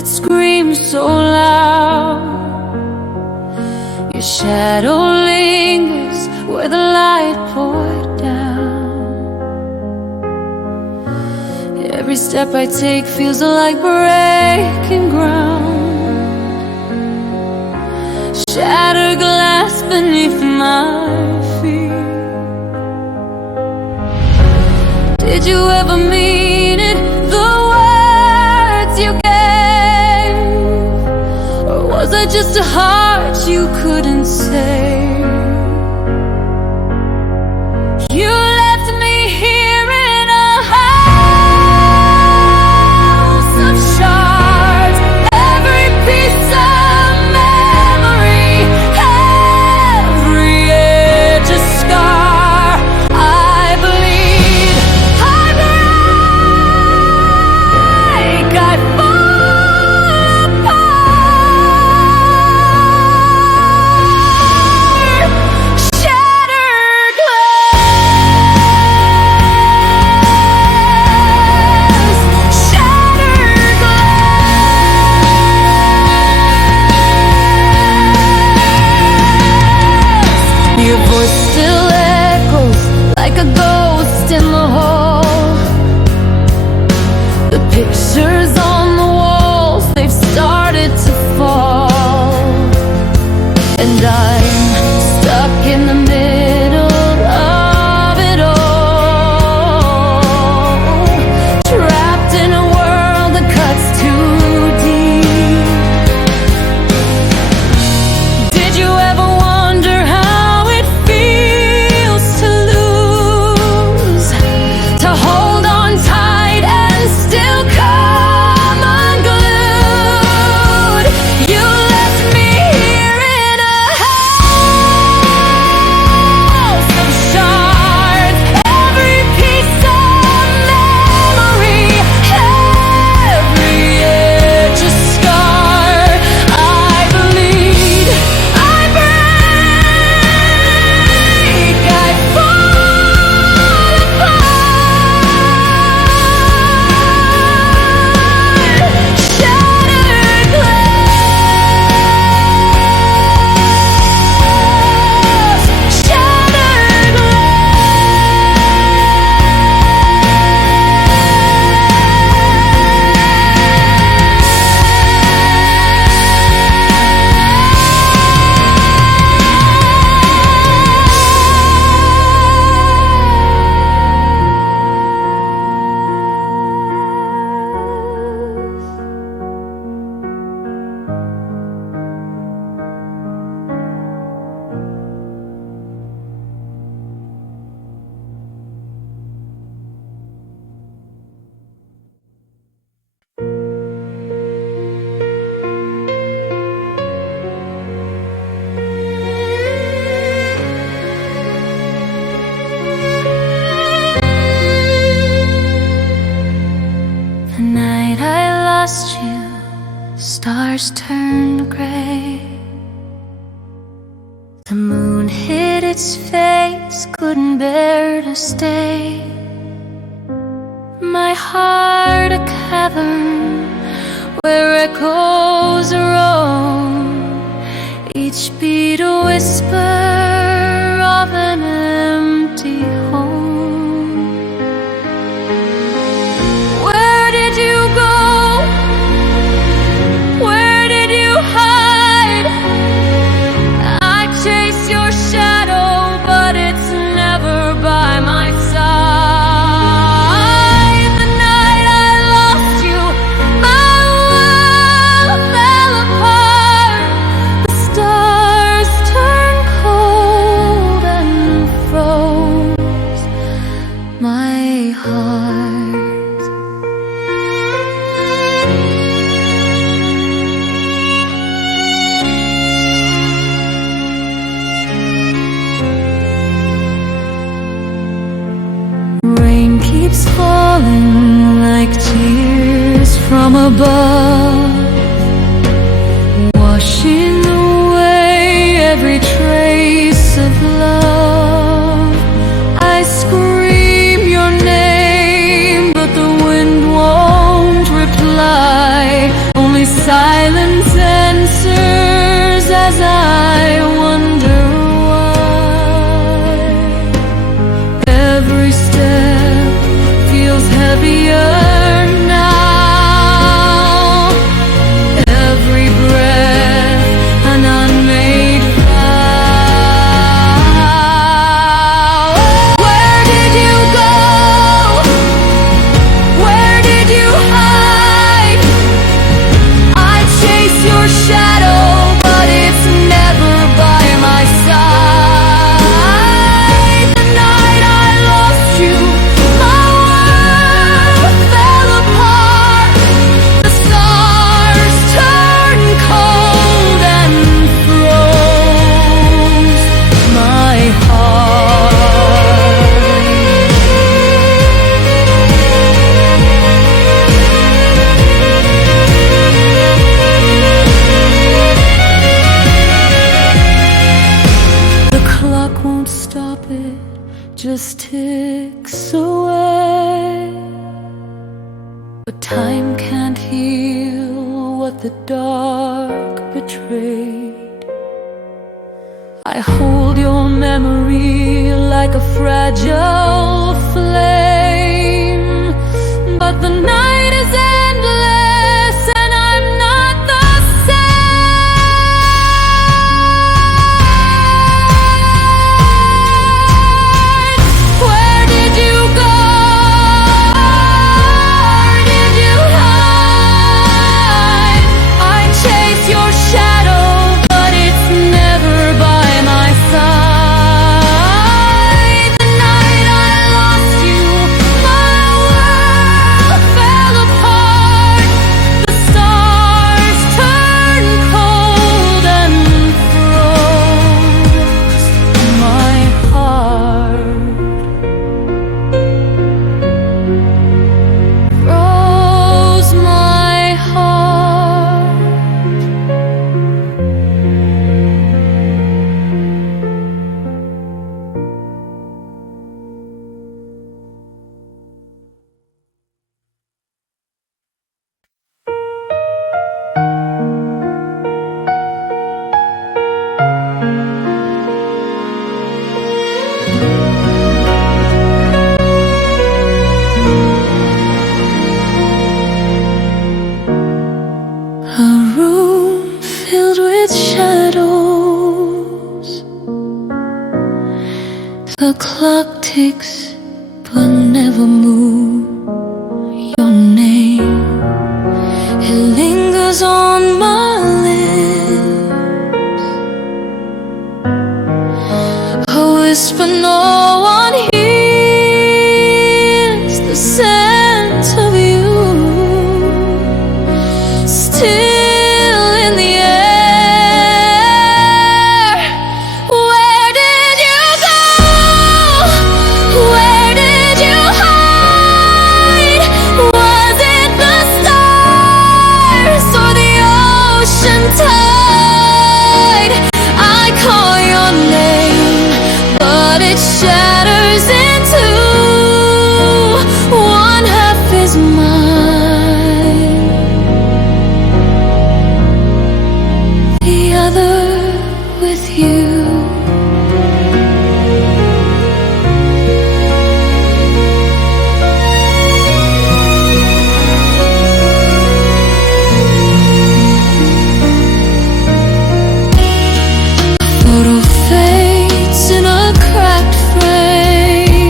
it screams so loud. Your shadow lingers where the light poured down. Every step I take feels like breaking ground. Shattered glass beneath my feet. Did you ever mean it, the words you gave? Or was I just a heart you couldn't save? You left me here in a house of shards. Every piece of memory, every edge a scar. I bleed, I break, I fall apart. Shattered glass, shattered glass. Your voice still echoes like a ghost in the hall. The pictures on the walls, they've started to fall. And I'm stuck in the middle of it all, trapped in a world that cuts too deep. Did you ever wonder how it feels to lose, to hold on tight and still come unglued? You left me here in a house of shards. Every piece of memory, every edge a scar. I bleed, I break, I fall apart. Shattered glass, shattered The night I lost you, stars turned gray. The moon hid its face, couldn't bear to stay. My heart a cavern where echoes roam, each beat a whisper of an empty home. Where did you go? Where did you hide? I chase your shadow, but it's never by my side. The night I lost you, my world fell apart. The stars turned cold and froze my heart. Rain keeps falling like tears from above, washing away every trace of love. I scream your name, but the wind won't reply. Only silence answers as I wonder why. Every step feels heavier now. Every breath an unmade vow. Where did you go? Where did you hide? I chase your shadow, but it's never by my side. The night I lost you, my world fell apart. The stars turned cold and froze my heart. The clock won't stop it, just ticks away. But time can't heal what the dark betrayed. I hold your memory like a fragile flame, but the night is endless and I'm not the same. Where did you go? Where did you hide? I chase your shadow, but it's never by my side. The night I lost you, my world fell apart. The stars turned cold and froze my heart. Froze my heart. A room filled with shadows. The clock ticks but never moves. Your name, it lingers on my lips. A whisper no one hears. The scent of you still in the air. Where did you go? Where did you hide? Was it the stars or the ocean tide? I call your name, but it shatters into one half is mine, the other with you. Photo fades in a cracked frame.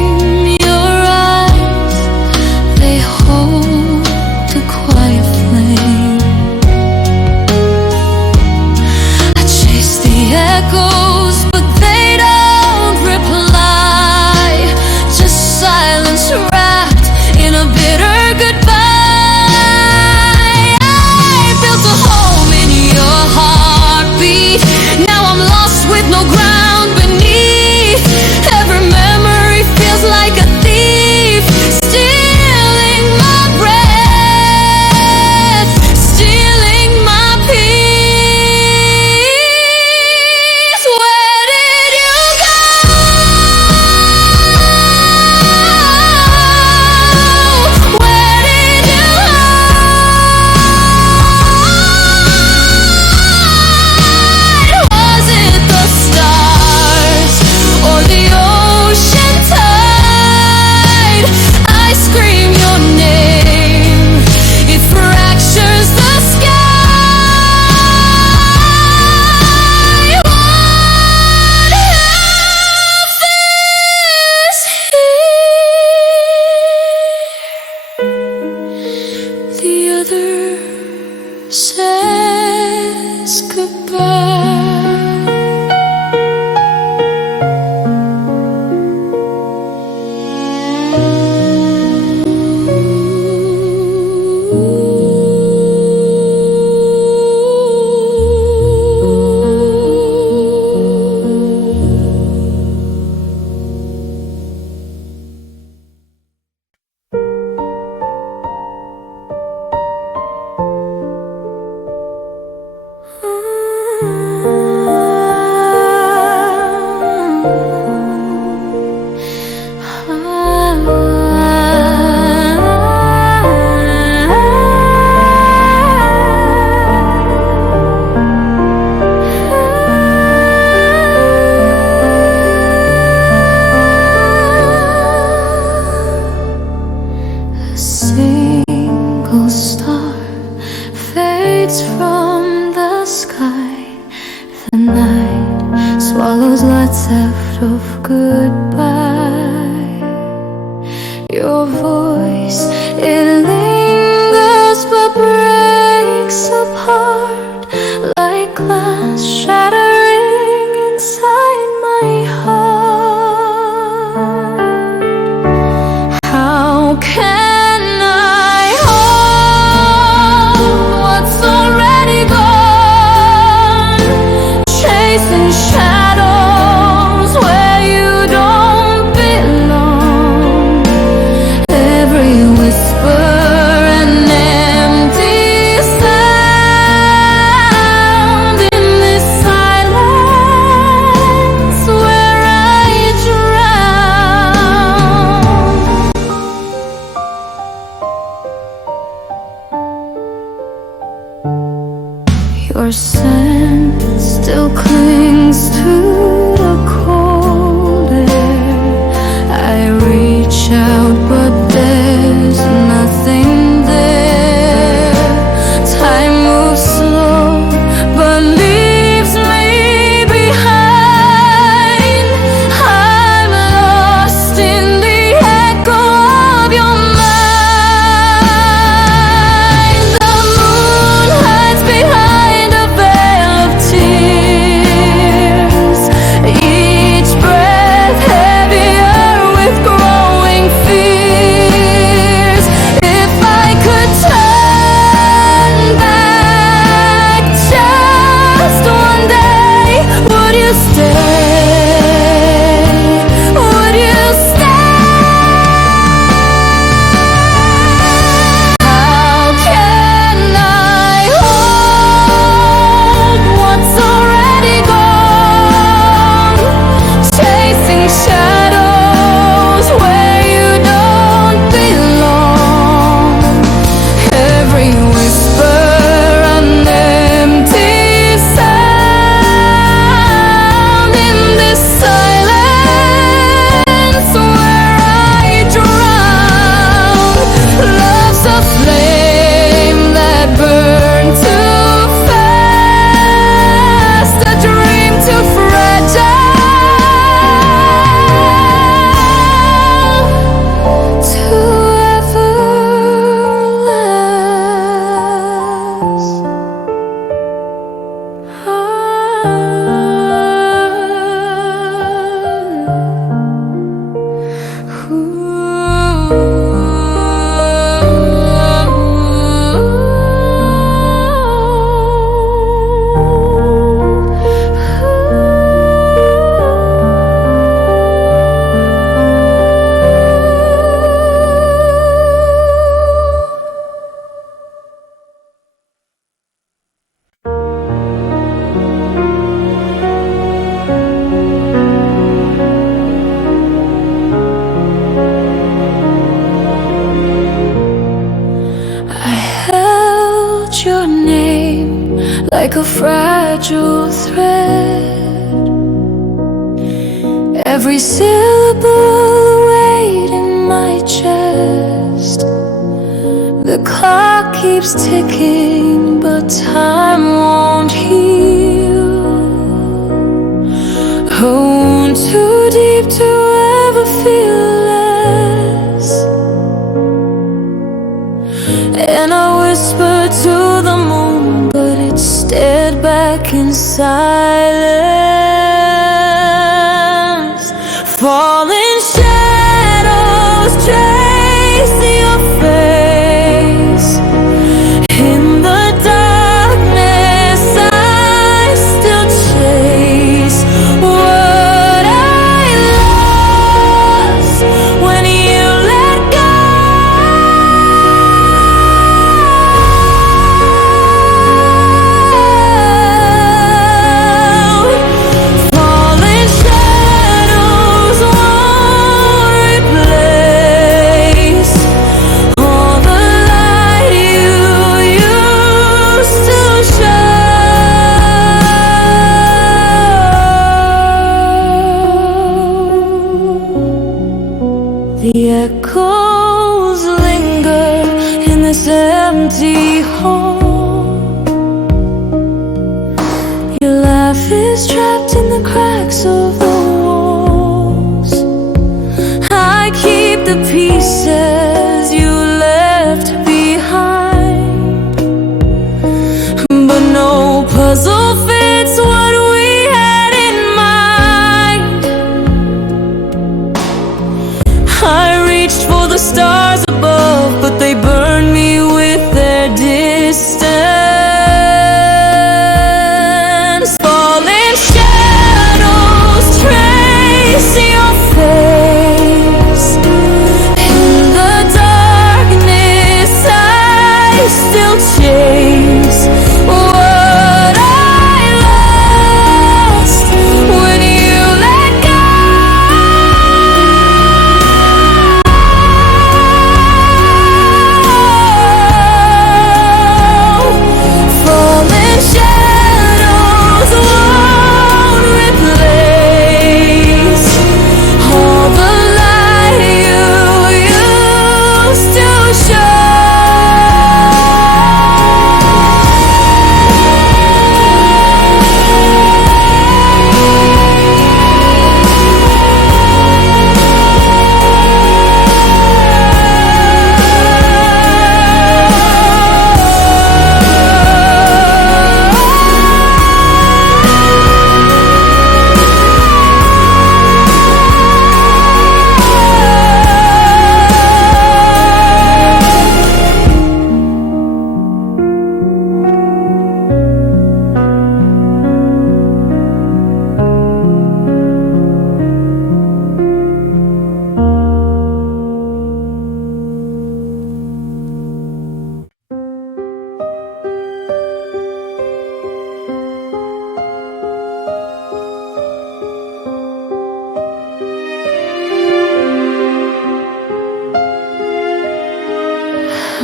says goodbye. Single star fades from the sky. The night swallows last act of goodbye. Your voice, it lingers but breaks apart like glass shattering inside my heart. How can shadows where you don't belong? Every whisper an empty sound in this silence where I drown. Your scent still clings to the cold air. I reach out but there's nothing there. Time moves slow but leaves me behind. I'm lost in the echo of your mind. The moon hides behind a veil of tears. Each breath heavier with growing fears. If I could turn back just one day, would you stay? Would you stay? How can I hold what's already gone? Chasing shadows where you don't belong. Every whisper an empty sound in this silence where I drown. Love's a flame that burned too fast, a dream too fragile to ever your name like a fragile thread. Every syllable weight in my chest. The clock keeps ticking, but time won't heal. A wound too deep to ever feel less. And I whisper to the moon, back in silence. Falling shadows trace your face. In the darkness I still chase what I lost when you let go. Fallen shadows won't replace all the light you used to show. The echoes linger in this empty hall. Your laugh is trapped in the cracks of the walls. I keep the pieces you left behind, but no puzzle fits what we had in mind. I reached for the stars above, but they burned me with their distance. Falling shadows trace your face. In the darkness I still chase what I lost when you let go. Fallen shadows won't replace all the light you used to show.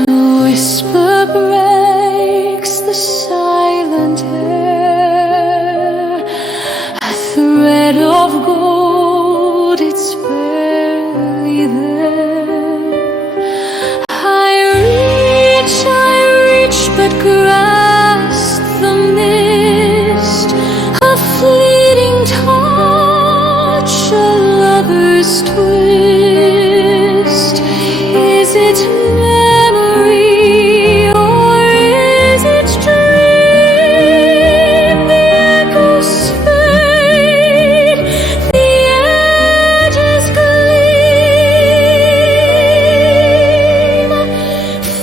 A whisper breaks the silent air. A thread of gold, it's barely there. I reach, but grasp the mist. A fleeting touch, a lover's twist. Is it memory or is it dream? The echoes fade, the edges gleam,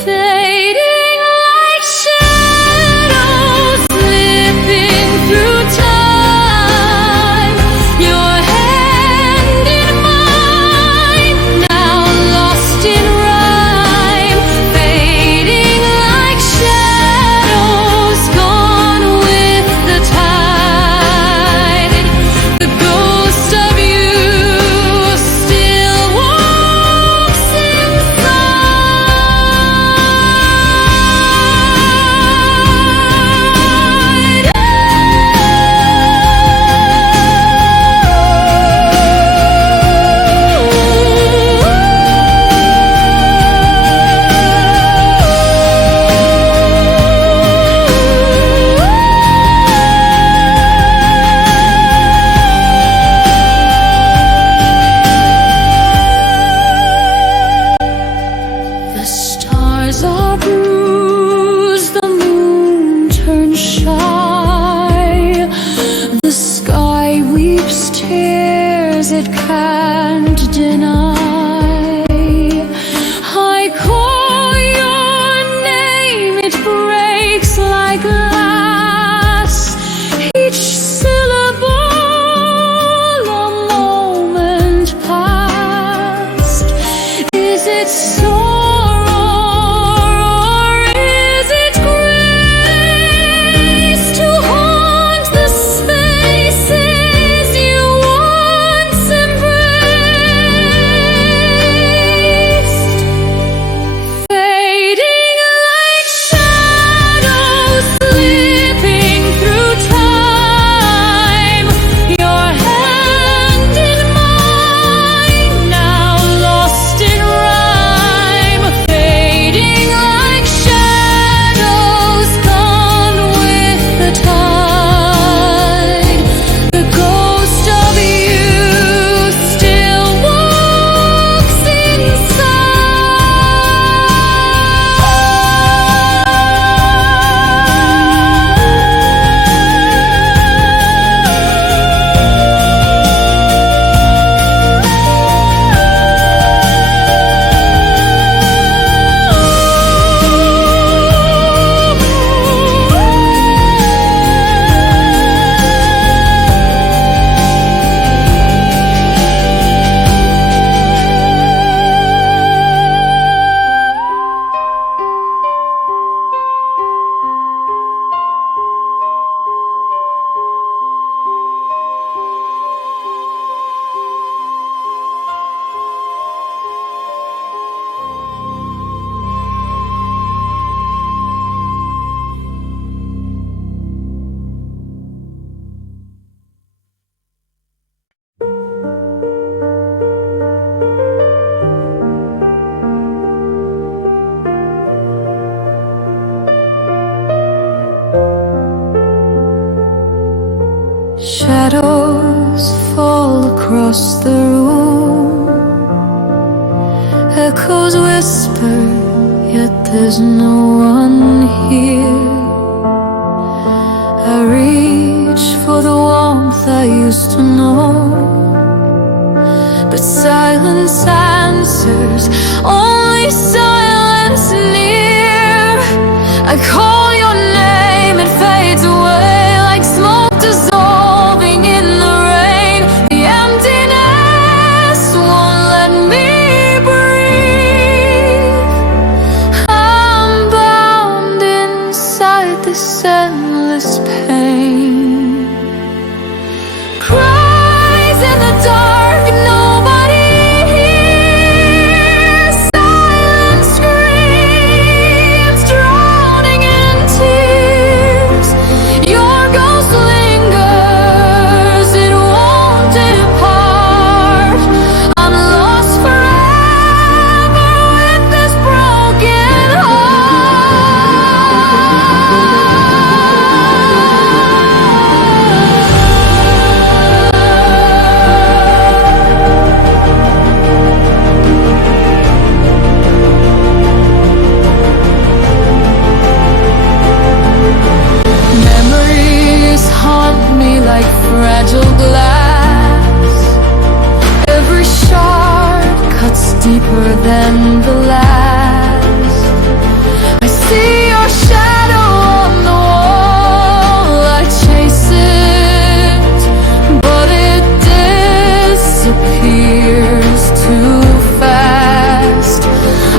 fading like shadows slipping through time. Your hand in mine, now lost in rhyme, fading like shadows gone with the tide. The ghost of you still walks the stars are bruised, the moon turns shy. Shadows fall across the room, echoes whisper, yet there's no one here. I reach for the warmth I used to know, but silence answers, only silence near. I call your name, it fades away like smoke dissolving in the rain. The emptiness won't let me breathe. I'm bound inside this endless pain. Cries in the dark, nobody hears. Silent screams, drowning in tears. Your ghost lingers, it won't depart. I'm lost forever with this broken Memories haunt me like fragile glass. Every shard cuts deeper than the last. I see your shadow on the wall. I chase it, but it disappears too fast.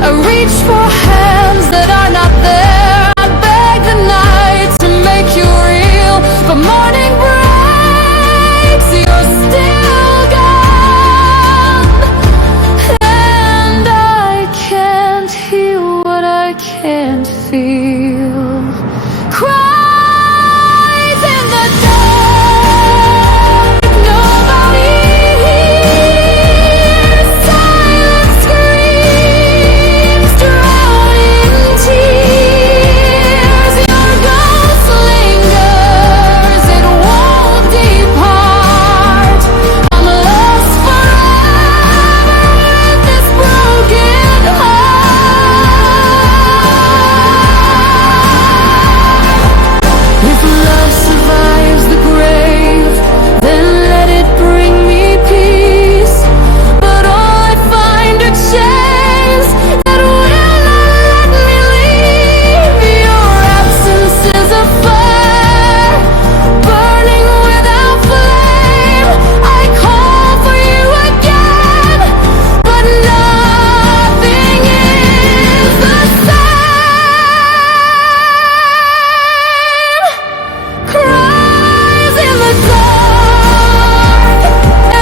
I reach for hands that are not there. I beg the night to make you real, but morning breaks, you're still gone. And I can't heal what I can't feel. Cries in the dark, nobody hears. Silent screams, drowning in tears. Your ghost lingers, it won't depart. I'm lost forever with this broken heart. If love survives the grave, then let it bring me peace. But all I find are chains that will not let me leave. Your absence is a fire, burning without flame. I call for you again, but nothing is the same. Cries in the dark,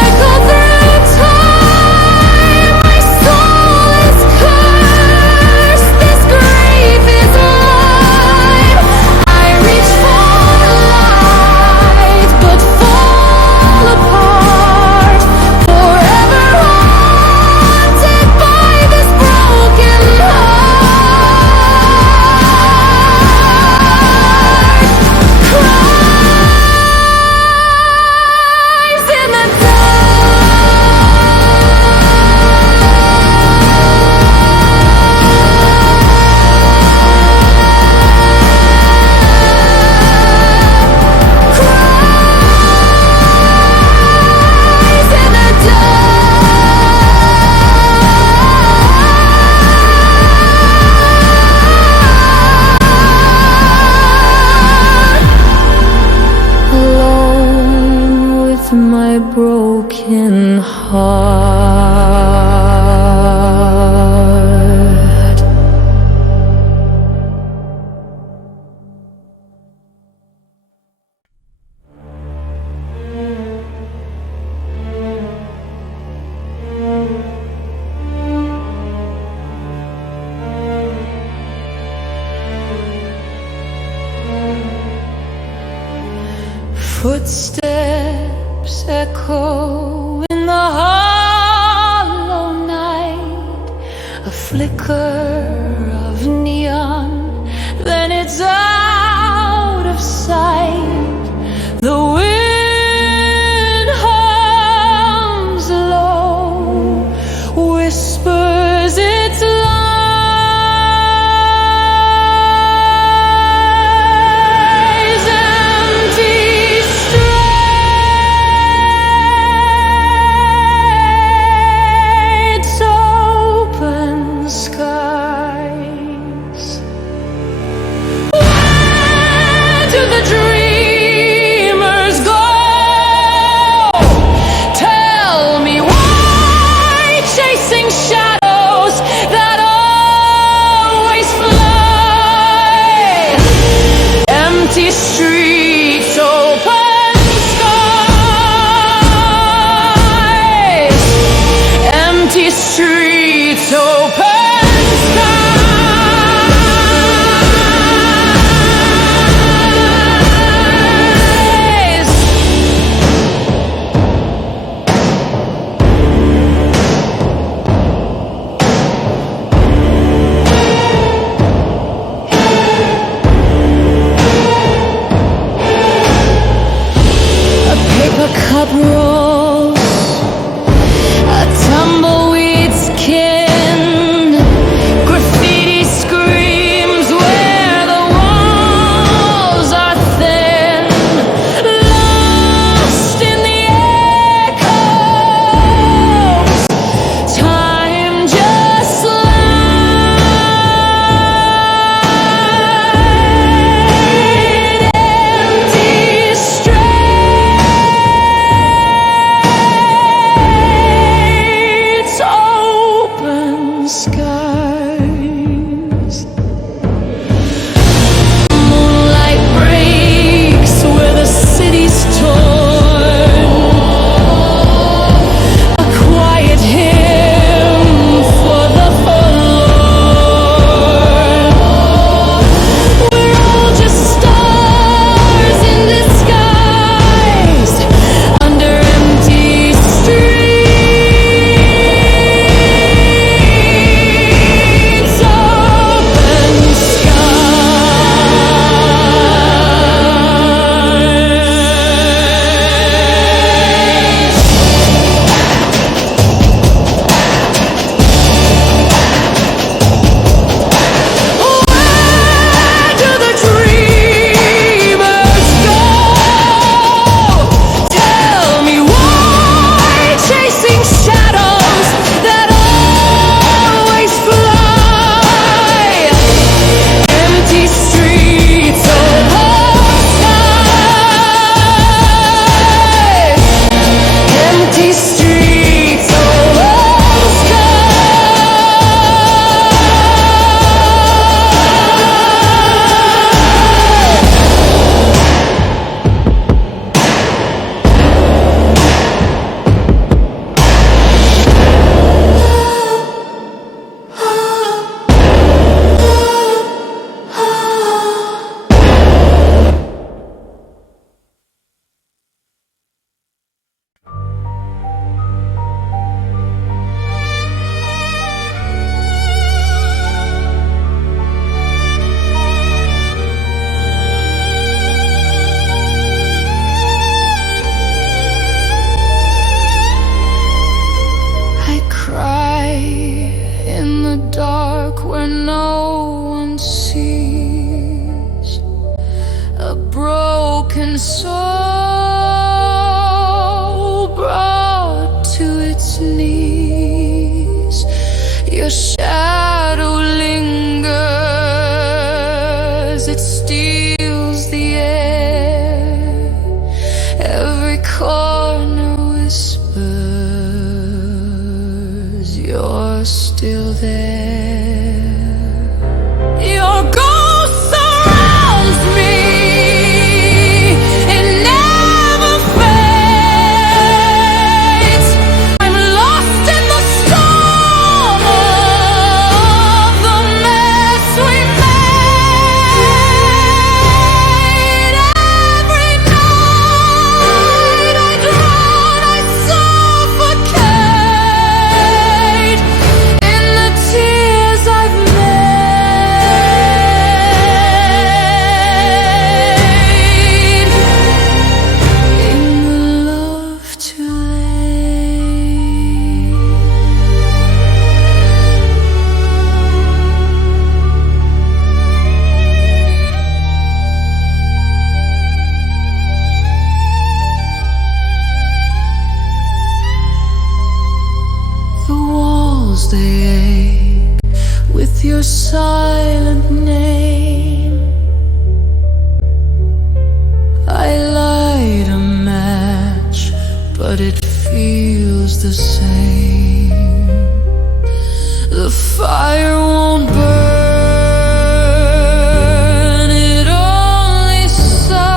echo through time. My soul is cursed, this grief is mine. I reach for light, but fall apart. Forever haunted by this broken heart. Cries in the alone with my broken heart. Footsteps echo in the hollow night, a flicker of neon, then it's out of sight. The wind streets, open skies. Empty streets, open cup rolls, a tumbleweed skin, graffiti screams where the walls are thin, lost in the echoes. Time just lied. Empty streets, open skies. Moonlight breaks where the city's torn. A quiet hymn for the forlorn. We're all just stars in disguise under empty streets, open Where do the dreamers go? Tell me why, chasing shadows that always fly. Empty streets, open skies. Empty streets, open I cry in the dark where no one sees. A broken soul brought to its knees. Your shadow lingers, it steals the air. Every corner whispers you're still there. Your ghost surrounds me, it never fades. I'm lost in the storm of the mess we made. Every night I drown, I suffocate in the tears I've made, in the love too late. The walls they ache with your silent name. I light a match, but it feels the same. The fire won't burn, it only suffers.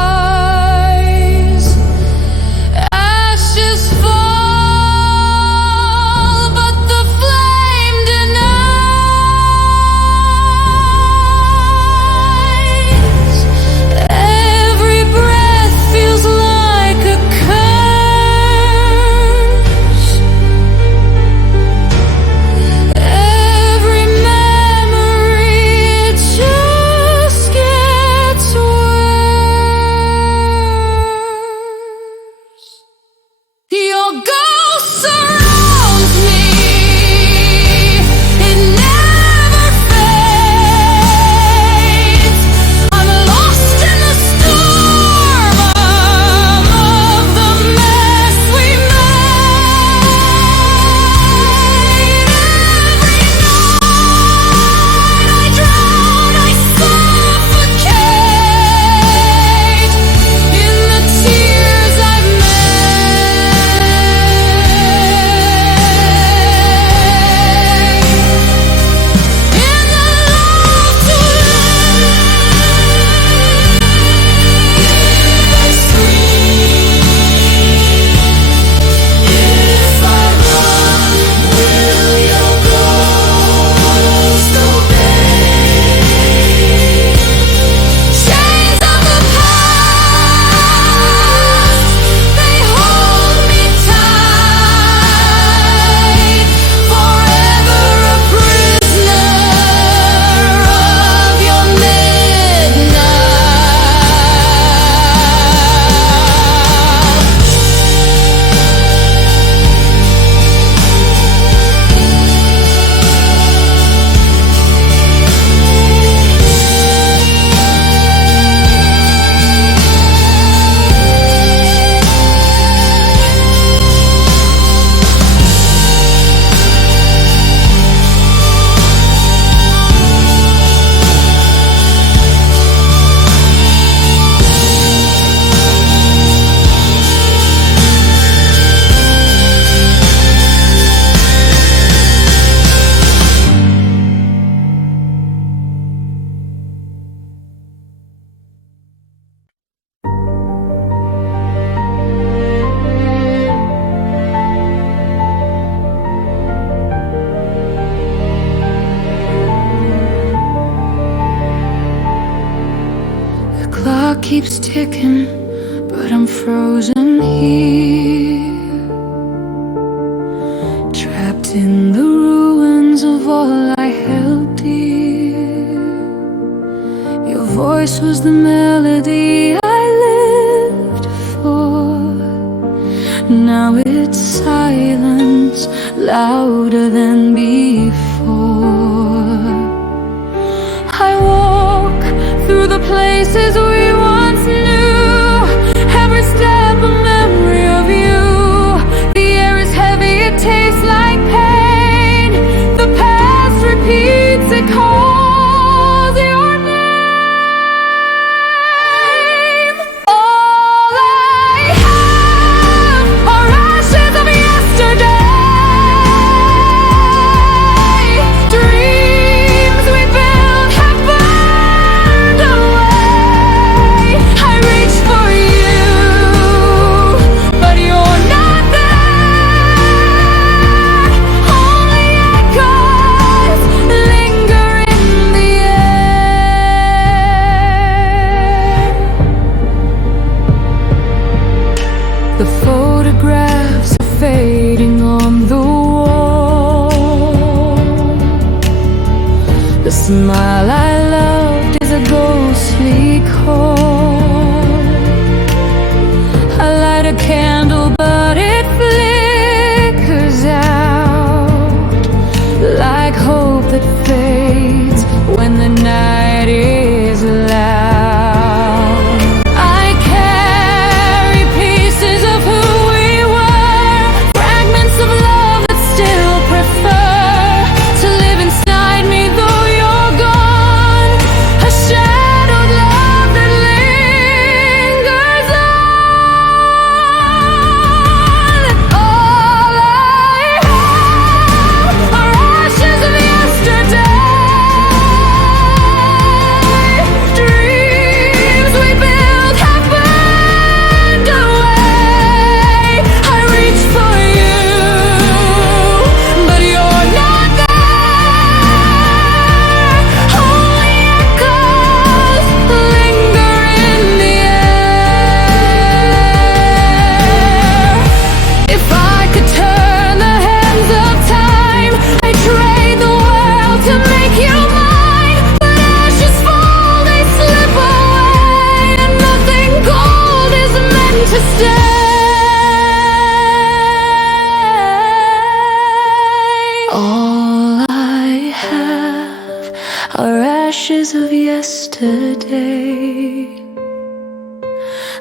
frozen here, trapped in the ruins of all I held dear. Your voice was the melody I lived for. Now it's silence, louder than before. I walk through the places we once knew, every step a memory of you. The air is heavy, it tastes like pain. The past repeats, it calls your name. All I have are ashes of yesterday. Dreams we built have burned away. I reach for you, but you're not there. Only echoes linger in the air. The photographs are fading on the wall. The smile I loved is a ghostly call. I light a candle, but it flickers out like hope that fades when the night is loud. I carry pieces of who we were, fragments of love that still prefer to live inside me though you're gone. A shadowed love that lingers on. All I have are ashes of yesterday. Dreams we built have burned away. I reach for you, but you're not there. Only echoes linger in the air. If I could turn the hands of time, I'd trade the world to make you mine. But ashes fall, they slip away, and nothing gold is meant to stay. All I have are ashes of yesterday.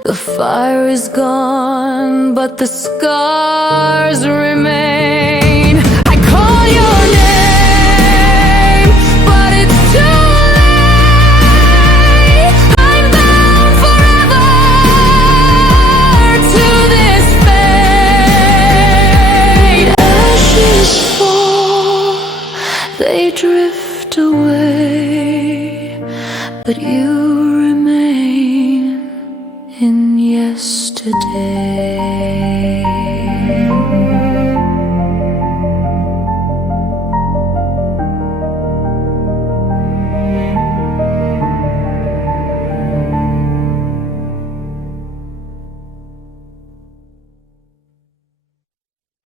The fire is gone, but the scars remain. I call your name, but it's too late. I'm bound forever to this fate. Ashes fall, they drift away, but you